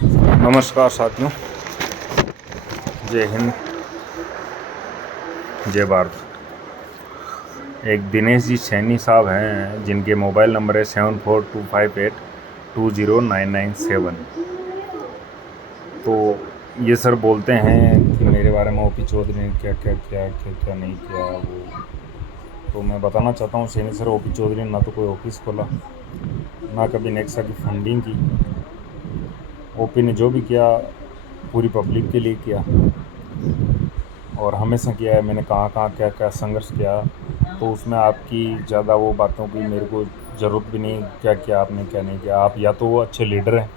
नमस्कार साथियों, जय हिंद, जय भारत। एक दिनेश जी सैनी साहब हैं जिनके मोबाइल नंबर है 7425820997। तो ये सर बोलते हैं कि मेरे बारे में ओपी चौधरी ने क्या क्या किया, क्या क्या नहीं किया। वो तो मैं बताना चाहता हूँ सैनी सर, ओपी चौधरी ने ना तो कोई ऑफिस खोला, ना कभी नेक्सा की फंडिंग की। ओपी ने जो भी किया पूरी पब्लिक के लिए किया और हमेशा किया है। मैंने कहाँ कहाँ क्या क्या संघर्ष किया, तो उसमें आपकी ज़्यादा वो बातों की मेरे को ज़रूरत भी नहीं। क्या किया आपने, क्या नहीं किया। आप या तो वो अच्छे लीडर हैं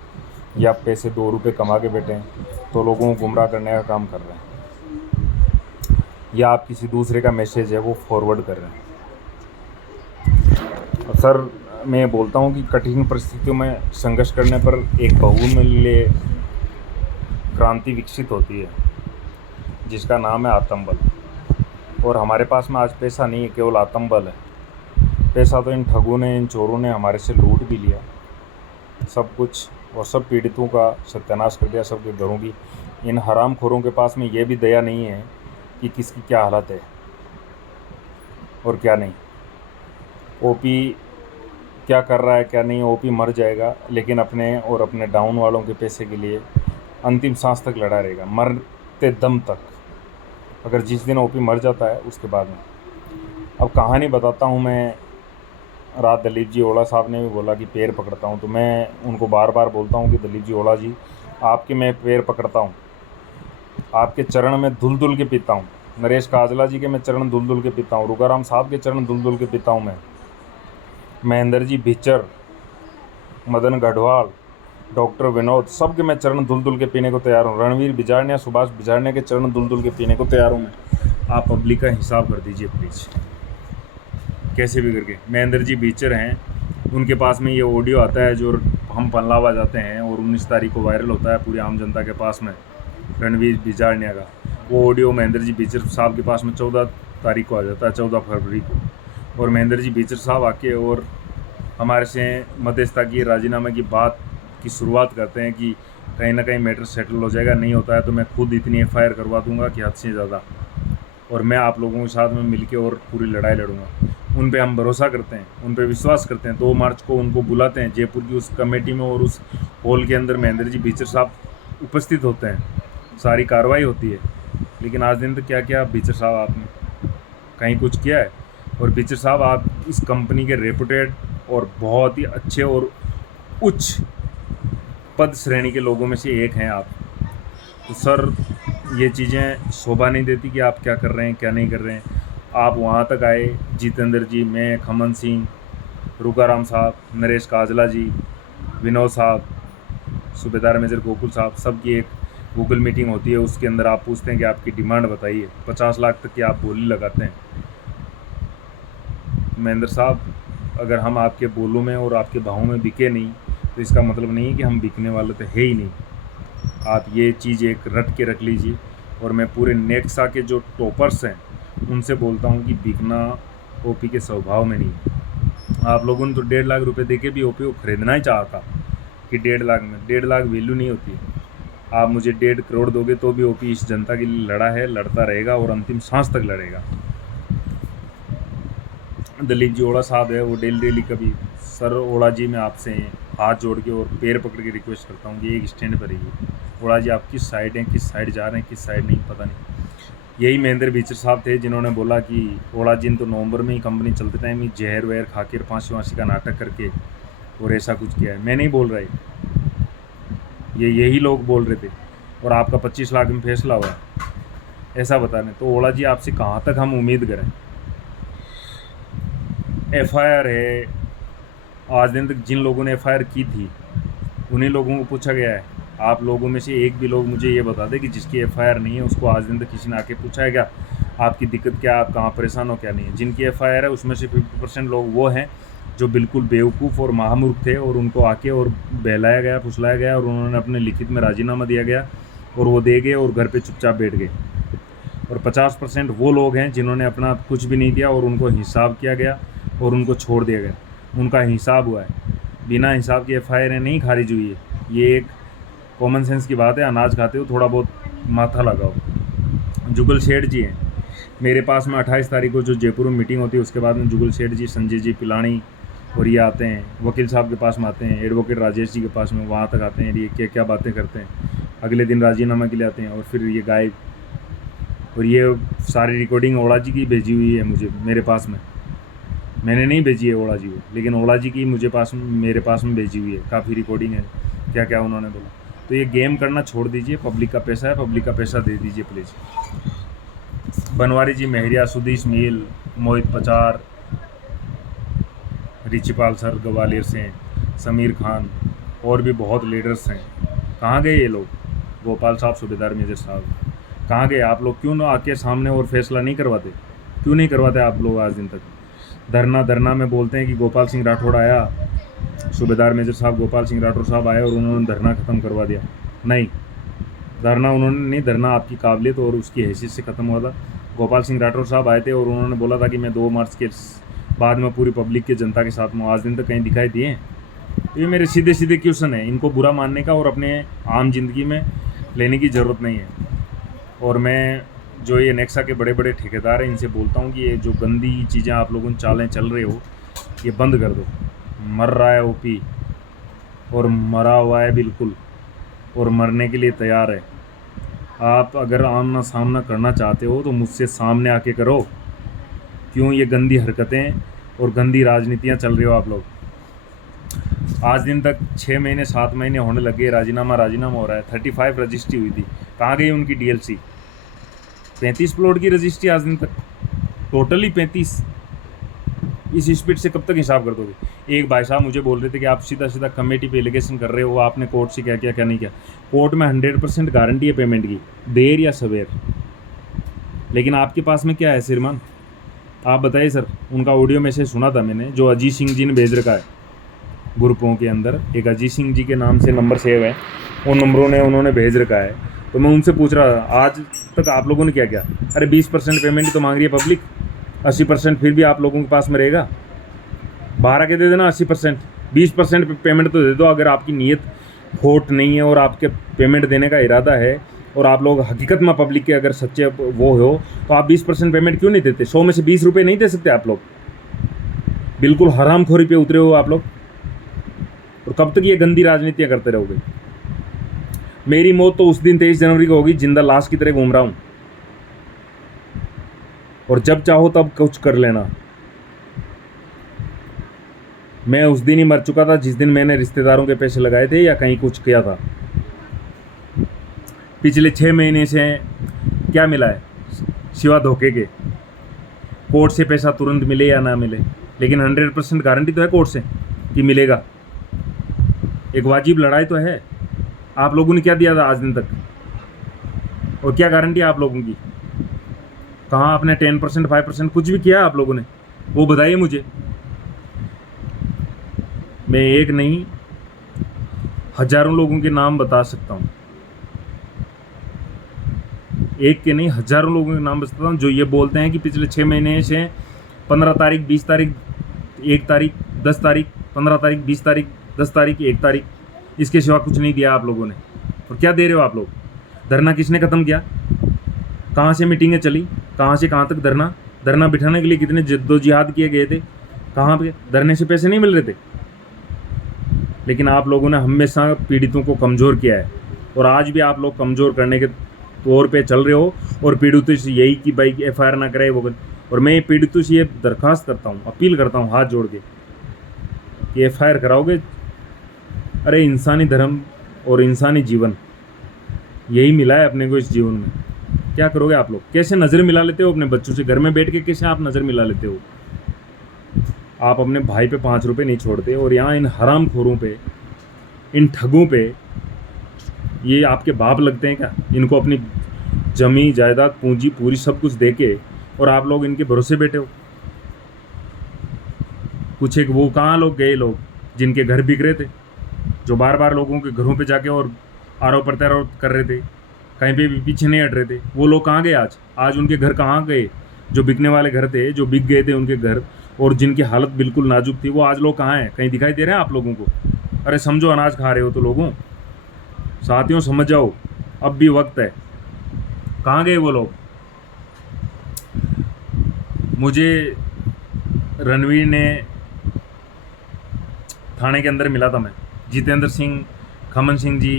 या पैसे 2 रुपये कमा के बैठे हैं तो लोगों को गुमराह करने का काम कर रहे हैं, या आप किसी दूसरे का मैसेज है वो फॉरवर्ड कर रहे हैं। और सर मैं बोलता हूँ कि कठिन परिस्थितियों में संघर्ष करने पर एक बहुमूल्य क्रांति विकसित होती है जिसका नाम है आत्मबल। और हमारे पास में आज पैसा नहीं है, केवल आत्मबल है। पैसा तो इन ठगों ने, इन चोरों ने हमारे से लूट भी लिया सब कुछ, और सब पीड़ितों का सत्यानाश कर दिया, सबके घरों की। इन हरामखोरों के पास में ये भी दया नहीं है कि किसकी क्या हालत है और क्या नहीं। ओपी क्या कर रहा है क्या नहीं, ओपी मर जाएगा लेकिन अपने और अपने डाउन वालों के पैसे के लिए अंतिम सांस तक लड़ा रहेगा, मरते दम तक। अगर जिस दिन ओपी मर जाता है उसके बाद में। अब कहानी बताता हूँ मैं। रात दलीप जी ओला साहब ने भी बोला कि पैर पकड़ता हूँ, तो मैं उनको बार बार बोलता हूँ कि दलीप जी ओला जी, आपके मैं पैर पकड़ता हूँ, आपके चरण में धुल धुल के पीता हूँ। नरेश काजला जी के मैं चरण धुल धुल के पीता हूँ, रुगाराम साहब के चरण धुल धुल के पीता हूँ मैं। महेंद्र जी भिचर, मदन गढ़वाल, डॉक्टर विनोद, सबके मैं चरण धुल धुल के पीने को तैयार हूँ। रणवीर बिजारनिया, सुभाष बिजारनिया के चरण धुल धुल के पीने को तैयार हूँ मैं। आप पब्लिक का हिसाब कर दीजिए प्लीज़, कैसे भी करके। महेंद्र जी भिचर हैं, उनके पास में ये ऑडियो आता है जो हम पनलावा जाते हैं और 19 तारीख को वायरल होता है पूरी आम जनता के पास में, रणवीर बिजारनिया का। वो ऑडियो महेंद्र जी भिचर साहब के पास में 14 तारीख को आ जाता है, 14 फरवरी को। और महेंद्र जी भिचर साहब आके और हमारे से मध्यस्थता की, राजीनामे की बात की शुरुआत करते हैं कि कहीं ना कहीं मैटर सेटल हो जाएगा, नहीं होता है तो मैं खुद इतनी FIR करवा दूंगा कि हद से ज़्यादा, और मैं आप लोगों के साथ में मिलके और पूरी लड़ाई लड़ूंगा। उन पे हम भरोसा करते हैं, उन पे विश्वास करते हैं। 2 मार्च को उनको बुलाते हैं जयपुर की उस कमेटी में, और उस हॉल के अंदर महेंद्र जी भिचर साहब उपस्थित होते हैं, सारी कार्रवाई होती है। लेकिन आज दिन तक क्या किया भिचर साहब आपने? कहीं कुछ किया है? और भिचर साहब आप इस कंपनी के रेपुटेड और बहुत ही अच्छे और उच्च पद श्रेणी के लोगों में से एक हैं आप। तो सर ये चीज़ें शोभा नहीं देती कि आप क्या कर रहे हैं क्या नहीं कर रहे हैं। आप वहाँ तक आए, जितेंद्र जी, मैं, खमन सिंह, रुकाराम साहब, नरेश काजला जी, विनोद साहब, सूबेदार मेजर गोकुल साहब, सबकी एक गूगल मीटिंग होती है। उसके अंदर आप पूछते हैं कि आपकी डिमांड बताइए। 50 लाख तक की आप बोली लगाते हैं। महेंद्र साहब, अगर हम आपके बोलों में और आपके भावों में बिके नहीं तो इसका मतलब नहीं है कि हम बिकने वाले तो है ही नहीं। आप ये चीज़ एक रट के रख लीजिए। और मैं पूरे नेक्सा के जो टॉपर्स हैं उनसे बोलता हूँ कि बिकना ओपी के स्वभाव में नहीं है। आप लोगों ने तो 1.5 लाख रुपए देके भी ओपी को खरीदना ही चाहा था कि 1.5 लाख में, 1.5 लाख वैल्यू नहीं होती। आप मुझे 1.5 करोड़ दोगे तो भी ओपी इस जनता के लिए लड़ा है, लड़ता रहेगा और अंतिम सांस तक लड़ेगा। दलीप जी ओड़ा साहब है, वो डेली कभी, सर ओड़ा जी मैं आपसे हाथ जोड़ के और पैर पकड़ के रिक्वेस्ट करता हूँ कि एक स्टैंड पर रहिए। ओड़ा जी आप किस साइड हैं, किस साइड जा रहे हैं, किस साइड नहीं, पता नहीं। यही महेंद्र भिचर साहब थे जिन्होंने बोला कि ओड़ा जी ने तो नवंबर में ही कंपनी चलते टाइम ही जहर वहर खा के फांसी वांसी का नाटक करके और ऐसा कुछ किया है। मैं नहीं बोल रहा, ये यही लोग बोल रहे थे। और आपका 25 लाख में फैसला हुआ है ऐसा बता रहे। तो ओड़ा जी आपसे कहाँ तक हम उम्मीद करें। FIR है, आज दिन तक जिन लोगों ने FIR की थी उन्हीं लोगों को पूछा गया है। आप लोगों में से एक भी लोग मुझे ये बता दे कि जिसकी FIR नहीं है उसको आज दिन तक किसी ने आके पूछा है क्या आपकी दिक्कत क्या, आप कहाँ परेशान हो, क्या नहीं है। जिनकी FIR है उसमें से 50% लोग वो हैं जो बिल्कुल बेवकूफ़ और महामूर्ख थे और उनको आके और बहलाया गया, फुसलाया गया और उन्होंने अपने लिखित में राजीनामा दिया गया और वो दे गए और घर पे चुपचाप बैठ गए। और 50% वो लोग हैं जिन्होंने अपना कुछ भी नहीं दिया और उनको हिसाब किया गया और उनको छोड़ दिया गया। उनका हिसाब हुआ है, बिना हिसाब के FIR नहीं खारिज हुई है। ये एक कॉमन सेंस की बात है, अनाज खाते हो थोड़ा बहुत माथा लगाओ। जुगल शेठ जी हैं मेरे पास में 28 तारीख को जो जयपुर में मीटिंग होती है, उसके बाद में जुगल शेठ जी, संजय जी पिलानी और ये आते हैं, वकील साहब के पास में आते हैं, एडवोकेट राजेश जी के पास में, वहाँ तक आते हैं, ये क्या क्या बातें करते हैं। अगले दिन राजीनामा के लिए आते हैं और फिर ये गायब। और ये सारी रिकॉर्डिंग ओला जी की भेजी हुई है मुझे, मेरे पास में, मैंने नहीं भेजी है ओला जी को, लेकिन ओला जी की मेरे पास में भेजी हुई है, काफ़ी रिकॉर्डिंग है, क्या क्या उन्होंने बोला। तो ये गेम करना छोड़ दीजिए, पब्लिक का पैसा है, पब्लिक का पैसा दे दीजिए प्लीज़। बनवारी जी, मेहरिया, सुधीश मील, मोहित पचार, रिचिपाल सर ग्वालियर से हैं, समीर खान और भी बहुत लीडर्स हैं। कहाँ गए ये लोग? गोपाल साहब, सूबेदार मेजर साहब, कहाँ गए आप लोग? क्यों ना आके सामने और फैसला नहीं करवाते? क्यों नहीं करवाते आप लोग आज दिन तक? धरना में बोलते हैं कि गोपाल सिंह राठौड़ आया, सूबेदार मेजर साहब गोपाल सिंह राठौड़ साहब आए और उन्होंने धरना ख़त्म करवा दिया। नहीं, धरना उन्होंने नहीं, धरना आपकी काबिलियत और उसकी हैसियत से ख़त्म हुआ था। गोपाल सिंह राठौड़ साहब आए थे और उन्होंने बोला था कि मैं 2 मार्च के बाद में पूरी पब्लिक के जनता के साथ में, आज दिन तक कहीं दिखाई दिए हैं? तो ये मेरे सीधे सीधे क्वेश्चन है, इनको बुरा मानने का और अपने आम जिंदगी में लेने की ज़रूरत नहीं है। और मैं जो ये नेक्सा के बड़े बड़े ठेकेदार हैं, इनसे बोलता हूँ कि ये जो गंदी चीज़ें आप लोगों चालें चल रहे हो, ये बंद कर दो। मर रहा है ओपी और मरा हुआ है बिल्कुल, और मरने के लिए तैयार है। आप अगर आमना सामना करना चाहते हो तो मुझसे सामने आके करो। क्यों ये गंदी हरकतें और गंदी राजनीतियाँ चल रही हो आप लोग? आज दिन तक 6 महीने 7 महीने होने लगे, राजीनामा हो रहा है। 35 रजिस्ट्री हुई थी, कहाँ गई उनकी डीएलसी? 35 प्लॉट की रजिस्ट्री आज दिन तक, टोटली 35। इस स्पीड से कब तक हिसाब कर दोगे? एक भाई साहब मुझे बोल रहे थे कि आप सीधा सीधा कमेटी पे एलिगेशन कर रहे हो, आपने कोर्ट से क्या किया क्या नहीं किया। कोर्ट में 100% गारंटी है पेमेंट की, देर या सवेर। लेकिन आपके पास में क्या है श्रीमान? आप बताइए सर। उनका ऑडियो मैसेज सुना था मैंने, जो अजीत सिंह जी ने भेज रखा है ग्रुपों के अंदर। एक अजीत सिंह जी के नाम से नंबर सेव है, उन नंबरों ने उन्होंने भेज रखा है। तो मैं उनसे पूछ रहा था आज तक आप लोगों ने क्या किया? अरे 20% पेमेंट ही तो मांग रही है पब्लिक, 80% फिर भी आप लोगों के पास में रहेगा। बाहर आके दे देना 80%, 20% पेमेंट तो दे दो। अगर आपकी नीयत खोट नहीं है और आपके पेमेंट देने का इरादा है और आप लोग हकीकत में पब्लिक के अगर सच्चे वो हो, तो आप 20% पेमेंट क्यों नहीं देते? 100 में से 20 रुपये नहीं दे सकते आप लोग? बिल्कुल हरामखोरी पे उतरे हो आप लोग। और कब तक ये गंदी राजनीतियाँ करते रहोगे? मेरी मौत तो उस दिन 23 जनवरी को होगी, जिंदा लाश की तरह घूम रहा हूँ। और जब चाहो तब कुछ कर लेना। मैं उस दिन ही मर चुका था जिस दिन मैंने रिश्तेदारों के पैसे लगाए थे या कहीं कुछ किया था। पिछले 6 महीने से क्या मिला है सिवा धोखे के? कोर्ट से पैसा तुरंत मिले या ना मिले, लेकिन 100% गारंटी तो है कोर्ट से कि मिलेगा। एक वाजिब लड़ाई तो है। आप लोगों ने क्या दिया था आज दिन तक? और क्या गारंटी है आप लोगों की? कहाँ आपने 10% 5% कुछ भी किया आप लोगों ने? वो बताइए मुझे। मैं एक नहीं हजारों लोगों के नाम बता सकता हूँ, एक के नहीं हजारों लोगों के नाम बताता हूँ जो ये बोलते हैं कि पिछले 6 महीने से 15 तारीख 20 तारीख 1 तारीख 10 तारीख 15 तारीख 20 तारीख 10 तारीख 1 तारीख, इसके सिवा कुछ नहीं दिया आप लोगों ने। और क्या दे रहे हो आप लोग? धरना किसने ख़त्म किया? कहाँ से मीटिंगें चली? कहाँ से कहाँ तक धरना बिठाने के लिए कितने जद्दोजहद किए गए थे? कहाँ पे धरने से पैसे नहीं मिल रहे थे? लेकिन आप लोगों ने हमेशा पीड़ितों को कमज़ोर किया है और आज भी आप लोग कमज़ोर करने के तौर पे चल रहे हो। और पीड़ितों से यही कि भाई FIR ना करे वो। और मैं पीड़ितों से ये दरख्वास्त करता हूँ, अपील करता हूँ हाथ जोड़ के कि FIR कराओगे? अरे इंसानी धर्म और इंसानी जीवन यही मिला है अपने को इस जीवन में। क्या करोगे आप लोग? कैसे नज़र मिला लेते हो अपने बच्चों से? घर में बैठ के कैसे आप नज़र मिला लेते हो? आप अपने भाई पे 5 रुपये नहीं छोड़ते और यहाँ इन हरामखोरों पे, इन ठगों पे, ये आपके बाप लगते हैं क्या? इनको अपनी जमीन जायदाद पूंजी पूरी सब कुछ देके और आप लोग इनके भरोसे बैठे हो। कुछ एक वो कहाँ लोग गए, लोग जिनके घर बिक रहे थे, जो बार बार लोगों के घरों पे जाके और आरोप प्रत्यारोप कर रहे थे, कहीं पे भी पीछे नहीं हट रहे थे, वो लोग कहाँ गए आज? आज उनके घर कहाँ गए? जो बिकने वाले घर थे, जो बिक गए थे उनके घर और जिनकी हालत बिल्कुल नाजुक थी, वो आज लोग कहाँ हैं? कहीं दिखाई दे रहे हैं आप लोगों को? अरे समझो अनाज खा रहे हो तो लोगों, साथियों समझ जाओ, अब भी वक्त है। कहाँ गए वो लोग? मुझे रणवीर ने थाने के अंदर मिला था, मैं जितेंद्र सिंह, खमन सिंह जी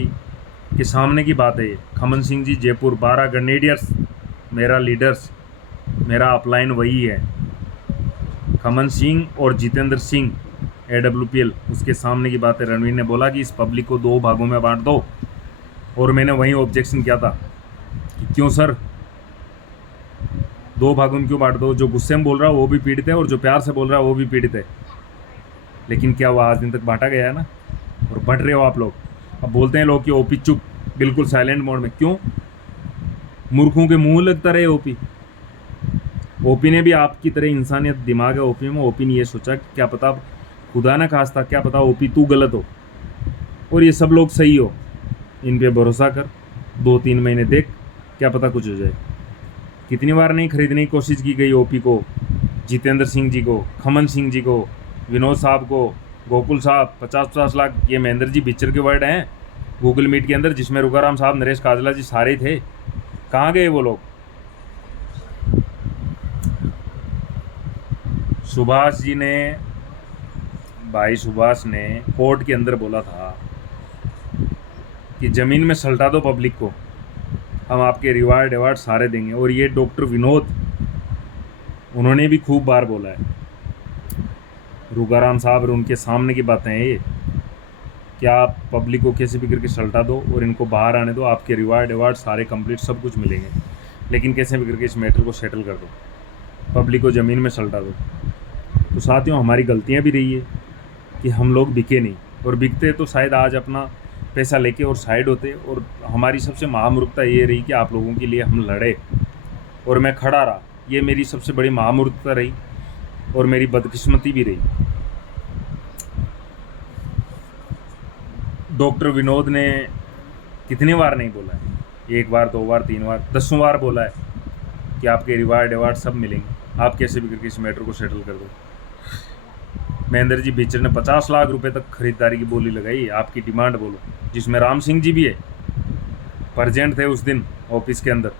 के सामने की बात है ये। खमन सिंह जी जयपुर 12 ग्रेनेडियर्स, मेरा लीडर्स, मेरा अपलाइन वही है। खमन सिंह और जितेंद्र सिंह AWPL, उसके सामने की बात है। रणवीर ने बोला कि इस पब्लिक को 2 भागों में बांट दो, और मैंने वहीं ऑब्जेक्शन किया था कि क्यों सर 2 भागों में क्यों बांट दो? जो गुस्से में बोल रहा है वो भी पीड़ित है, और जो प्यार से बोल रहा है वो भी पीड़ित है। लेकिन क्या वो आज दिन तक बांटा गया है ना? और बंट रहे हो आप लोग। अब बोलते हैं लोग कि ओपी चुप, बिल्कुल साइलेंट मोड में। क्यों? मूर्खों के मुंह लगता रहे ओपी। ओपी ने भी आपकी तरह इंसानियत दिमाग है ओपी में। ओपी ने ये सोचा कि क्या पता, खुदा ना खास्ता, क्या पता ओपी तू गलत हो और ये सब लोग सही हो। इन पे भरोसा कर, 2-3 महीने देख, क्या पता कुछ हो जाए। कितनी बार नहीं खरीदने की कोशिश की गई ओपी को, जितेंद्र सिंह जी को, खमन सिंह जी को, विनोद साहब को, गोकुल साहब। 50-50 लाख, ये महेंद्र जी बिच्चर के वर्ड हैं गूगल मीट के अंदर, जिसमें रुकाराम साहब, नरेश काजला जी सारे थे। कहाँ गए वो लोग? सुभाष जी ने, भाई सुभाष ने कोर्ट के अंदर बोला था कि ज़मीन में सल्टा दो पब्लिक को, हम आपके रिवार्ड सारे देंगे। और ये डॉक्टर विनोद, उन्होंने भी खूब बार बोला है, रुकाराम साहब और उनके सामने की बातें हैं ये, कि आप पब्लिक को कैसे भी करके सल्टा दो और इनको बाहर आने दो, आपके रिवार्ड सारे कंप्लीट सब कुछ मिलेंगे, लेकिन कैसे भी करके इस मैटर को सेटल कर दो, पब्लिक को ज़मीन में सल्टा दो। तो साथियों, हमारी गलतियाँ भी रही है कि हम लोग बिके नहीं, और बिकते तो शायद आज अपना पैसा लेके और साइड होते। और हमारी सबसे महामूर्खता ये रही कि आप लोगों के लिए हम लड़े और मैं खड़ा रहा। ये मेरी सबसे बड़ी महामूर्खता रही और मेरी बदकिस्मती भी रही। डॉक्टर विनोद ने कितनी बार नहीं बोला है, 1 बार 2 बार 3 बार 10 बार बोला है कि आपके रिवार्ड सब मिलेंगे, आप कैसे भी करके इस मैटर को सेटल कर दो। महेंद्र जी बिच्चर ने 50 लाख रुपए तक खरीदारी की बोली लगाई। आपकी डिमांड बोलो, जिसमें राम सिंह जी भी है, प्रेजेंट थे उस दिन ऑफिस के अंदर।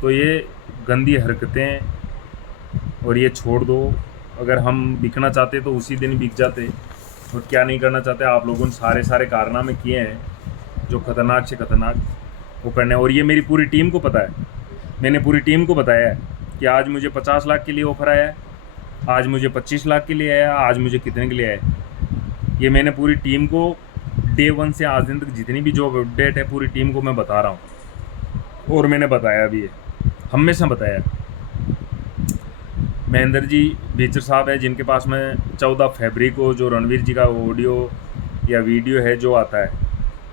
तो ये गंदी हरकतें और ये छोड़ दो। अगर हम बिकना चाहते तो उसी दिन बिक जाते, और क्या नहीं करना चाहते। आप लोगों ने सारे कारनामे किए हैं जो खतरनाक से खतरनाक वो करने। और ये मेरी पूरी टीम को पता है, मैंने पूरी टीम को बताया है कि आज मुझे 50 लाख के लिए ऑफर आया है, आज मुझे 25 लाख के लिए आया, आज मुझे कितने के लिए आया। ये मैंने पूरी टीम को डे 1 से आज दिन तक जितनी भी जो अपडेट है पूरी टीम को मैं बता रहा हूँ, और मैंने बताया भी है, हमेशा बताया। महेंद्र जी बिच्चर साहब है, जिनके पास में 14 फरवरी को जो रणवीर जी का ऑडियो या वीडियो है जो आता है,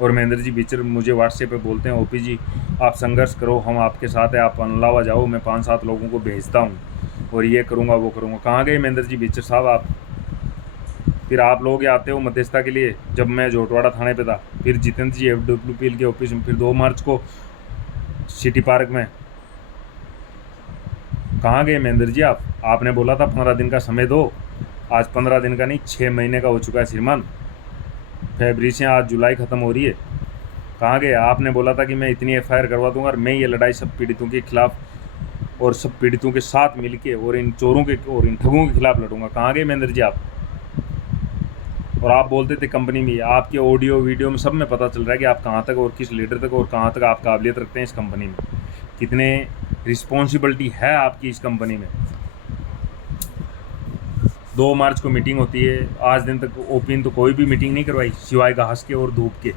और महेंद्र जी बिच्चर मुझे व्हाट्सएप पे बोलते हैं, ओपी जी आप संघर्ष करो, हम आपके साथ हैं, आप अनलावा जाओ, मैं 5-7 लोगों को भेजता हूँ और ये करूँगा वो करूँगा। कहाँ गए महेंद्र जी बिच्चर साहब आप? फिर आप लोग आते हो मध्यस्थता के लिए, जब मैं जोटवाड़ा थाने पे था, फिर जितेंद्र जी AWPL के ऑफिस में, फिर 2 मार्च को सिटी पार्क में। कहाँ गए महेंद्र जी आप? आपने बोला था 15 दिन का समय दो, आज 15 दिन का नहीं 6 महीने का हो चुका है श्रीमान। फरवरी से आज जुलाई ख़त्म हो रही है। कहाँ गए? आपने बोला था कि मैं इतनी FIR करवा दूंगा और मैं ये लड़ाई सब पीड़ितों के खिलाफ और सब पीड़ितों के साथ मिलके और इन चोरों के और इन ठगों के खिलाफ लड़ूंगा। कहाँ गए महेंद्र जी आप? और आप बोलते थे कंपनी में, आपके ऑडियो वीडियो में सब में पता चल रहा है कि आप कहाँ तक और किस लीडर तक और कहाँ तक आप काबिलियत रखते हैं इस कंपनी में, कितने रिस्पॉन्सिबिलिटी है आपकी इस कंपनी में। 2 मार्च को मीटिंग होती है, आज दिन तक ओपी ने तो कोई भी मीटिंग नहीं करवाई सिवाय घास के और धूप के।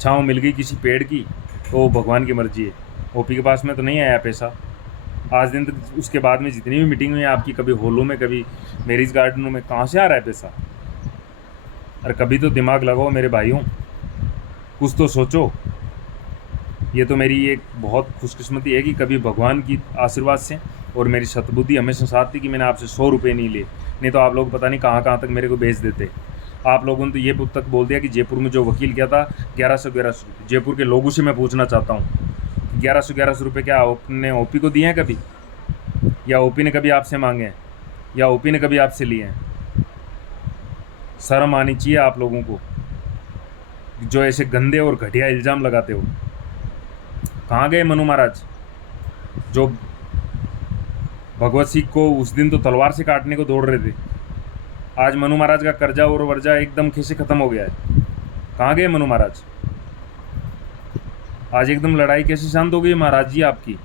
छाँव मिल गई किसी पेड़ की तो भगवान की मर्जी है, ओपी के पास में तो नहीं आया पैसा आज दिन तक। उसके बाद में जितनी भी मीटिंग हुई आपकी, कभी हॉलों में कभी मैरिज गार्डनों में, कहाँ से आ रहा है पैसा? अरे कभी तो दिमाग लगाओ मेरे भाइयों, कुछ तो सोचो। ये तो मेरी एक बहुत खुशकिस्मती है कि कभी भगवान की आशीर्वाद से और मेरी सतबुद्धि हमेशा साथ थी कि मैंने आपसे 100 रुपये नहीं लिए, नहीं तो आप लोग पता नहीं कहाँ तक मेरे को भेज देते। आप लोगों ने तो ये तक बोल दिया कि जयपुर में जो वकील किया था 1100 रुपये। जयपुर के लोगों से मैं पूछना चाहता हूँ, 1100 रुपये क्या आपने ओपी को दिए हैं कभी, या ओपी ने कभी आपसे मांगे हैं, या ओपी ने कभी आपसे लिए हैं? शर्म आनी चाहिए आप लोगों को। जो ऐसे गंदे और घटिया इल्ज़ाम लगाते हो। कहाँ गए मनु महाराज, जो भगवत सिंह को उस दिन तो तलवार से काटने को दौड़ रहे थे, आज मनु महाराज का कर्जा और वर्जा एकदम कैसे ख़त्म हो गया है। कहाँ गए मनु महाराज, आज एकदम लड़ाई कैसे शांत हो गई महाराज जी आपकी।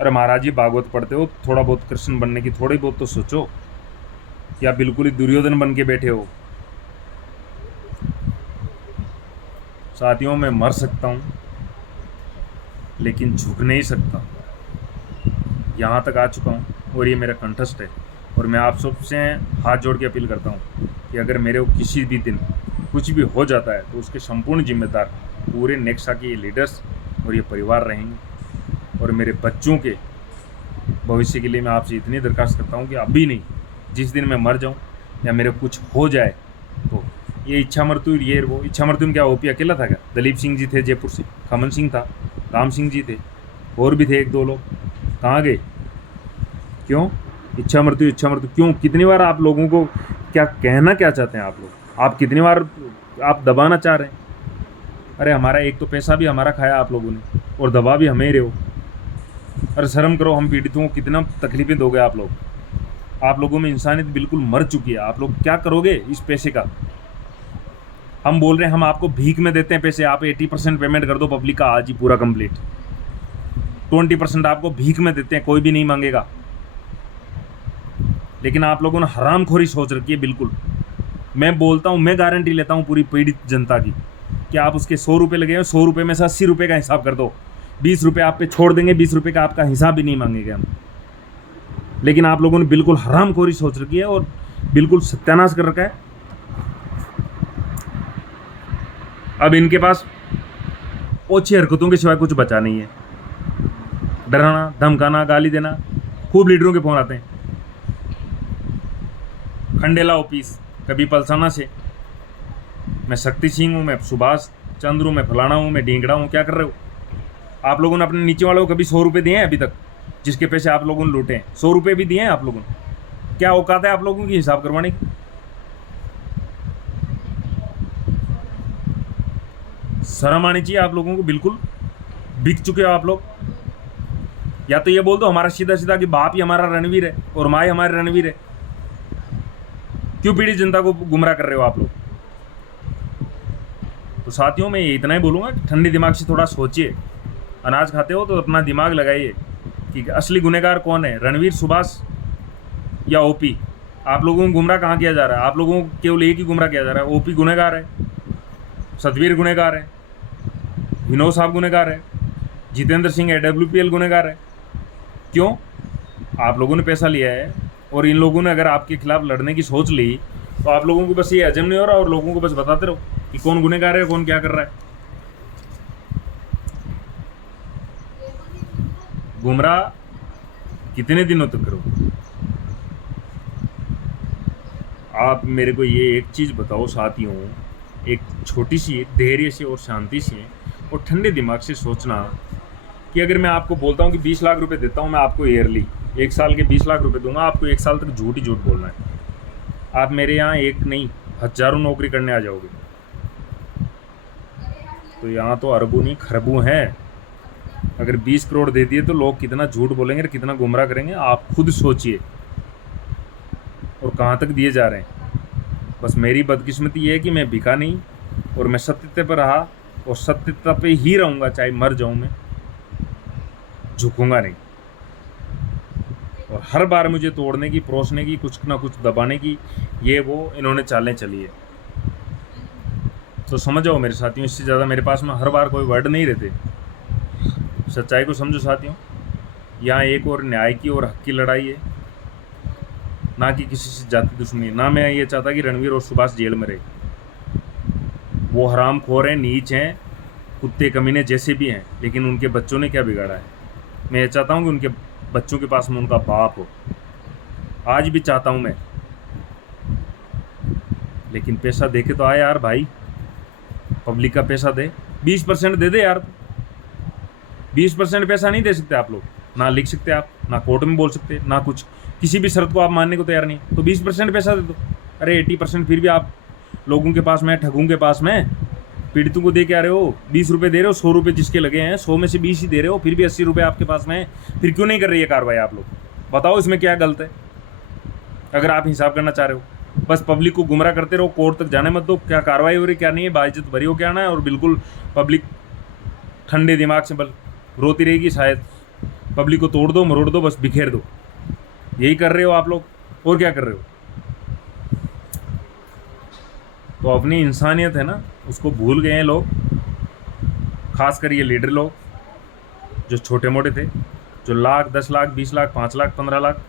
अरे महाराज जी भागवत पढ़ते हो, थोड़ा बहुत कृष्ण बनने की थोड़ी बहुत तो सोचो, या बिल्कुल ही दुर्योधन बन के बैठे हो। साथियों, मैं मर सकता हूँ लेकिन झुक नहीं सकता। यहाँ तक आ चुका हूँ और ये मेरा कंठस्थ है। और मैं आप सबसे हाथ जोड़ के अपील करता हूँ कि अगर मेरे को किसी भी दिन कुछ भी हो जाता है तो उसके संपूर्ण जिम्मेदार पूरे नेक्सा के ये लीडर्स और ये परिवार रहेंगे। और मेरे बच्चों के भविष्य के लिए मैं आपसे इतनी दरखास्त करता हूँ कि अभी नहीं, जिस दिन मैं मर जाऊँ या मेरे कुछ हो जाए तो ये इच्छा मृत्यु, ये वो इच्छा मृत्यु में क्या ओपी अकेला था क्या? दलीप सिंह जी थे जयपुर से, खमन सिंह था, राम सिंह जी थे, और भी थे एक दो लोग, कहाँ गए? क्यों इच्छा मृत्यु क्यों? कितनी बार आप लोगों को क्या कहना क्या चाहते हैं आप लोग? आप कितनी बार आप दबाना चाह रहे हैं? अरे हमारा एक तो पैसा भी हमारा खाया आप लोगों ने और दबा भी हमें ही रहे हो। अरे शर्म करो, हम पीड़ितों को कितना तकलीफें दोगे आप लोग। आप लोगों में इंसानियत बिल्कुल मर चुकी है। आप लोग क्या करोगे इस पैसे का? हम बोल रहे हैं हम आपको भीख में देते हैं पैसे, आप 80% पेमेंट कर दो पब्लिक का आज ही पूरा कंप्लीट। 20% आपको भीख में देते हैं, कोई भी नहीं मांगेगा। लेकिन आप लोगों ने हरामखोरी सोच रखी है बिल्कुल। मैं बोलता हूँ, मैं गारंटी लेता हूँ पूरी पीड़ित जनता की कि आप उसके 100 रुपये लगे हैं, 100 रुपये में से 80 रुपये का हिसाब कर दो, 20 रुपये आप पे छोड़ देंगे, 20 रुपये का आपका हिसाब भी नहीं मांगेंगे हम। लेकिन आप लोगों ने बिल्कुल हरामखोरी सोच रखी है और बिल्कुल सत्यानाश कर रखा है। अब इनके पास ओछी हरकतों के सिवाय कुछ बचा नहीं है। डराना, धमकाना, गाली देना, खूब लीडरों के फोन आते हैं। खंडेला ऑफिस, कभी पलसाना से, मैं शक्ति सिंह हूँ, मैं सुभाष चंद्र हूँ, मैं फलाना हूँ, मैं ढींगड़ा हूँ। क्या कर रहे हो आप लोगों ने? अपने नीचे वालों को कभी 100 रुपये दिए हैं अभी तक? जिसके पैसे आप लोगों ने लूटे हैं 100 रुपये भी दिए हैं आप लोगों ने? क्या औकात है आप लोगों की हिसाब करवाने की? शर्म आनी चाहिए आप लोगों को। बिल्कुल बिक चुके हो आप लोग। या तो ये बोल दो हमारा सीधा सीधा कि बाप ही हमारा रणवीर है और माँ ही हमारे रणवीर है। क्यों पीड़ित जनता को गुमराह कर रहे हो आप लोग? तो साथियों, मैं इतना ही बोलूँगा कि ठंडे दिमाग से थोड़ा सोचिए। अनाज खाते हो तो अपना दिमाग लगाइए कि असली गुनहगार कौन है, रणवीर, सुभाष या ओपी? आप लोगों को गुमराह कहाँ किया जा रहा है? आप लोगों को केवल एक ही गुमराह किया जा रहा है। ओपी गुनहगार है, सतवीर गुनहगार है, विनोद साहब गुनहगार है, जितेंद्र सिंह AWPL गुनहगार है। क्यों? आप लोगों ने पैसा लिया है और इन लोगों ने अगर आपके खिलाफ लड़ने की सोच ली तो आप लोगों को बस ये हजम नहीं हो रहा और लोगों को बस बताते रहो कि कौन गुनहगार है, कौन क्या कर रहा है। गुमराह कितने दिनों तक करो? आप मेरे को ये एक चीज़ बताओ साथियों, एक छोटी सी धैर्य से और शांति से और ठंडे दिमाग से सोचना कि अगर मैं आपको बोलता हूँ कि 20 लाख रुपए देता हूँ मैं आपको ईयरली, 1 साल के 20 लाख रुपए दूंगा आपको, 1 साल तक झूठ ही झूठ बोलना है। आप मेरे यहाँ एक नहीं हजारों नौकरी करने आ जाओगे। तो यहाँ तो अरबों नहीं खरबों हैं। अगर 20 करोड़ दे दिए तो लोग कितना झूठ बोलेंगे और कितना गुमराह करेंगे, आप खुद सोचिए। और कहाँ तक दिए जा रहे हैं। बस मेरी बदकिस्मती ये है कि मैं बिका नहीं और मैं सत्यता पर रहा और सत्यता पे ही रहूँगा, चाहे मर जाऊँ मैं, झुकूंगा नहीं। और हर बार मुझे तोड़ने की, परोसने की, कुछ ना कुछ दबाने की ये वो इन्होंने चालें चली है। तो समझ जाओ मेरे साथियों, इससे ज़्यादा मेरे पास में हर बार कोई वर्ड नहीं रहते। सच्चाई को समझो साथियों, यहाँ एक और न्याय की और हक की लड़ाई है, ना कि किसी से जाति दुश्मनी। ना मैं ये चाहता कि रणवीर और सुभाष जेल में रहे। वो हरामखोर हैं, नीच हैं, कुत्ते कमीने जैसे भी हैं, लेकिन उनके बच्चों ने क्या बिगाड़ा है? मैं ये चाहता हूँ कि उनके बच्चों के पास में उनका बाप हो। आज भी चाहता हूँ मैं, लेकिन पैसा दे के तो आए यार भाई, पब्लिक का पैसा दे, 20% दे दे यार। 20% पैसा नहीं दे सकते आप लोग, ना लिख सकते आप, ना कोर्ट में बोल सकते, ना कुछ, किसी भी शर्त को आप मानने को तैयार नहीं, तो 20% पैसा दे दो। अरे 80% फिर भी आप लोगों के पास में, ठगों के पास में। पीड़ितों को दे के आ रहे हो, 20 रुपये दे रहे हो, 100 रुपये जिसके लगे हैं 100 में से 20 ही दे रहे हो, फिर भी 80 रुपये आपके पास में है। फिर क्यों नहीं कर रही है कार्रवाई आप लोग? बताओ इसमें क्या गलत है? अगर आप हिसाब करना चाह रहे हो, बस पब्लिक को गुमराह करते रहो, कोर्ट तक जाने मत दो। क्या कार्रवाई हो रही क्या नहीं है, बाइज्जत भरी हो क्या आना है, और बिल्कुल पब्लिक ठंडे दिमाग से बल रोती रहेगी। शायद पब्लिक को तोड़ दो, मरोड़ दो, बस बिखेर दो। यही कर रहे हो आप लोग, और क्या कर रहे हो? तो अपनी इंसानियत है ना, उसको भूल गए हैं लोग, खासकर ये लीडर लोग जो छोटे मोटे थे, जो लाख, 10 लाख, 20 लाख, 5 लाख, 15 लाख,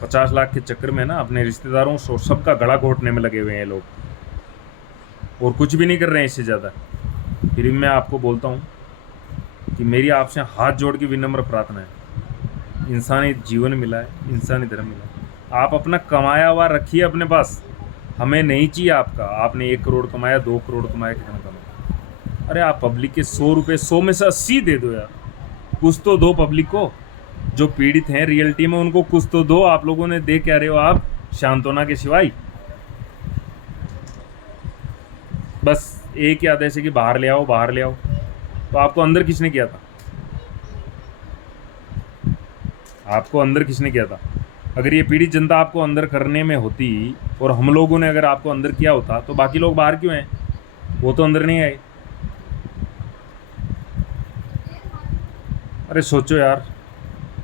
50 लाख के चक्कर में ना अपने रिश्तेदारों और सबका गला घोटने में लगे हुए हैं लोग, और कुछ भी नहीं कर रहे हैं इससे ज़्यादा। फिर भी मैं आपको बोलता हूँ कि मेरी आपसे हाथ जोड़ के विनम्र प्रार्थना है, इंसानी जीवन मिला है, इंसानी धर्म मिला है, आप अपना कमाया हुआ रखिए अपने पास, हमें नहीं चाहिए आपका। आपने 1 करोड़ कमाया, 2 करोड़ कमाया, कितना कमाया? अरे आप पब्लिक के 100 रुपये, 100 में से 80 दे दो यार, कुछ तो दो पब्लिक को। जो पीड़ित हैं रियलिटी में, उनको कुछ तो दो। आप लोगों ने दे क्या रहे हो आप, सांत्वना के सिवाय? बस एक ही आदेश है कि बाहर ले आओ, बाहर ले आओ। तो आपको अंदर किसने किया था? आपको अंदर किसने किया था? अगर ये पीड़ित जनता आपको अंदर करने में होती और हम लोगों ने अगर आपको अंदर किया होता, तो बाकी लोग बाहर क्यों हैं? वो तो अंदर नहीं आए। अरे सोचो यार,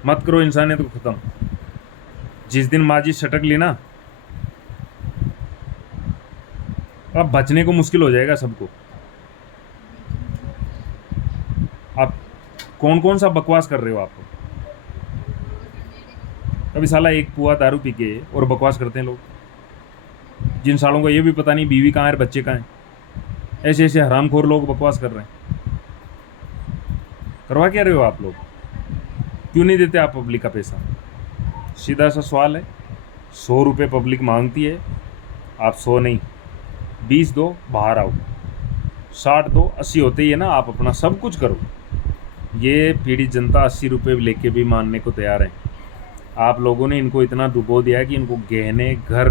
मत करो इंसानियत को ख़त्म। जिस दिन माजी सटक ली ना, अब बचने को मुश्किल हो जाएगा सबको। आप कौन कौन सा बकवास कर रहे हो आप लोग? अभी साला एक पुआ दारू पी के और बकवास करते हैं लोग, जिन सालों को ये भी पता नहीं बीवी कहाँ है, बच्चे कहाँ हैं। ऐसे ऐसे हरामखोर लोग बकवास कर रहे हैं। करवा क्या रहे हो आप लोग? क्यों नहीं देते आप पब्लिक का पैसा? सीधा सा सवाल है। 100 रुपये पब्लिक मांगती है, आप 100 नहीं, 20 दो, बाहर आओ। 60 दो, 80 होते ही है ना, आप अपना सब कुछ करो। ये पीड़ित जनता 80 रुपये लेके भी मानने को तैयार है। आप लोगों ने इनको इतना डुबो दिया है कि इनको गहने, घर,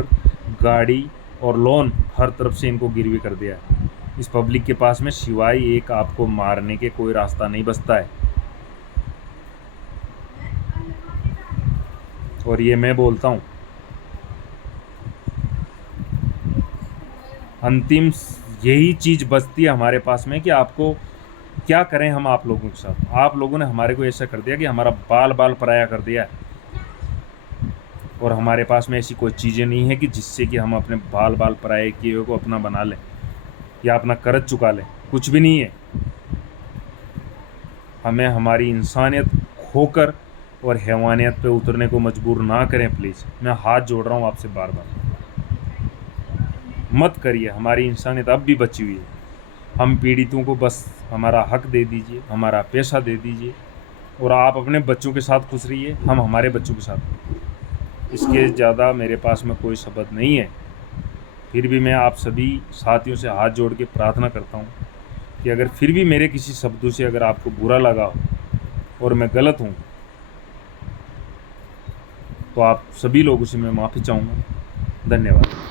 गाड़ी और लोन हर तरफ से इनको गिरवी कर दिया है। इस पब्लिक के पास में सिवाय एक आपको मारने के कोई रास्ता नहीं बचता है। और ये मैं बोलता हूँ, अंतिम यही चीज़ बचती है हमारे पास में कि आपको क्या करें हम आप लोगों के साथ। आप लोगों ने हमारे को ऐसा कर दिया कि हमारा बाल बाल पराया कर दिया है, और हमारे पास में ऐसी कोई चीज़ें नहीं है कि जिससे कि हम अपने बाल बाल पराए किए को अपना बना लें या अपना कर्ज चुका लें। कुछ भी नहीं है। हमें हमारी इंसानियत खोकर और हैवानियत पे उतरने को मजबूर ना करें प्लीज़। मैं हाथ जोड़ रहा हूँ आपसे बार बार, मत करिए। हमारी इंसानियत अब भी बची हुई है। हम पीड़ितों को बस हमारा हक दे दीजिए, हमारा पैसा दे दीजिए, और आप अपने बच्चों के साथ खुश रहिए, हम हमारे बच्चों के साथ। इसके ज़्यादा मेरे पास में कोई शब्द नहीं है। फिर भी मैं आप सभी साथियों से हाथ जोड़ के प्रार्थना करता हूँ कि अगर फिर भी मेरे किसी शब्दों से अगर आपको बुरा लगा हो और मैं गलत हूँ, तो आप सभी लोगों से मैं माफ़ी चाहूँगा। धन्यवाद।